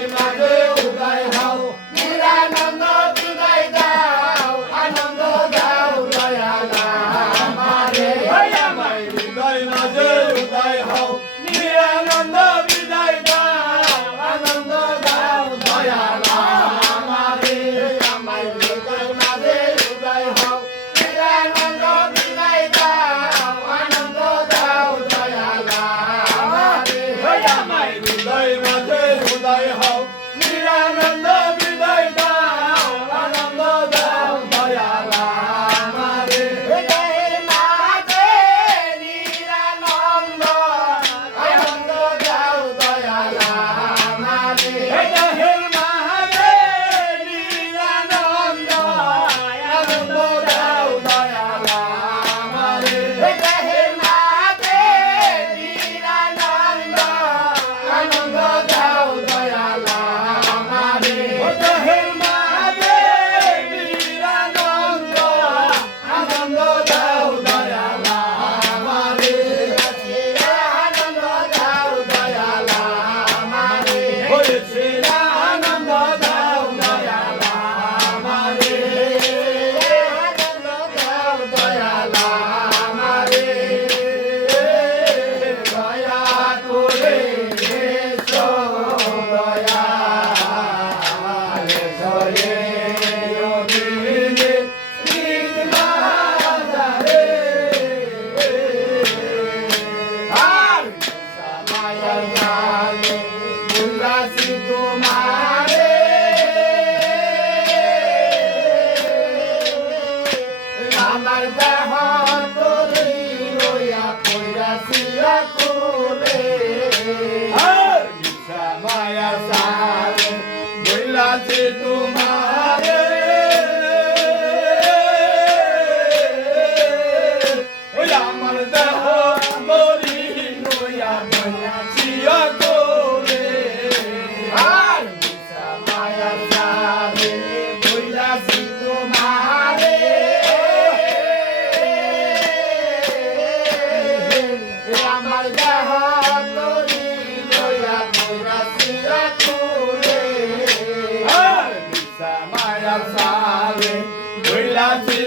হৃদয় মাঝে উদয় হও নিরানন্দ বিদায় দাও আনন্দ দাও দয়াল আমারে আমার হৃদয় মাঝে উদয় হও নিরানন্দ বিদায় দাও আনন্দ দাও দয়াল আমারে আমার হৃদয় মাঝে উদয় হও নিরানন্দ বিদায় দাও আনন্দ দাও দয়াল আমারে আমার হৃদয় মাঝে উদয় হও নিরানন্দ বিদায় দাও আনন্দ দাও দয়াল আমারে হৃদয়ের মাঝে নিরানন্দ আনন্দ দাও দয়াল আমারে হৃদয়ের মাঝে নিরানন্দ আনন্দ দাও দয়াল আমারে হৃদয়ের মাঝে নিরানন্দ আনন্দ দাও দয়াল আমারে হৃদয়ের মাঝে নিরানন্দ আনন্দ দাও দয়াল আমারে আনন্দ দাও দয়াল আমারে হয়েছে আনন্দ দাও দয়াল আমারে আনন্দ দাও দয়াল আমারে দয়া করে এসো দয়াল এসোরে অবিনে বাজারে আর মায়ার জালে উল্লাসী তোমারে আমার দেহ তোরি রইয়া পইরাছিয়া কোলে মায়ার জালে উল্লাসী তোমারে আমার দেহ তোরি রইয়া পইরাছিয়া কোলে আর মায়ার জালে উল্লাসী তোমারে আমার দেহ তোরি রইয়া পইরাছিয়া কোলে মায়ার জালে উল্লাসী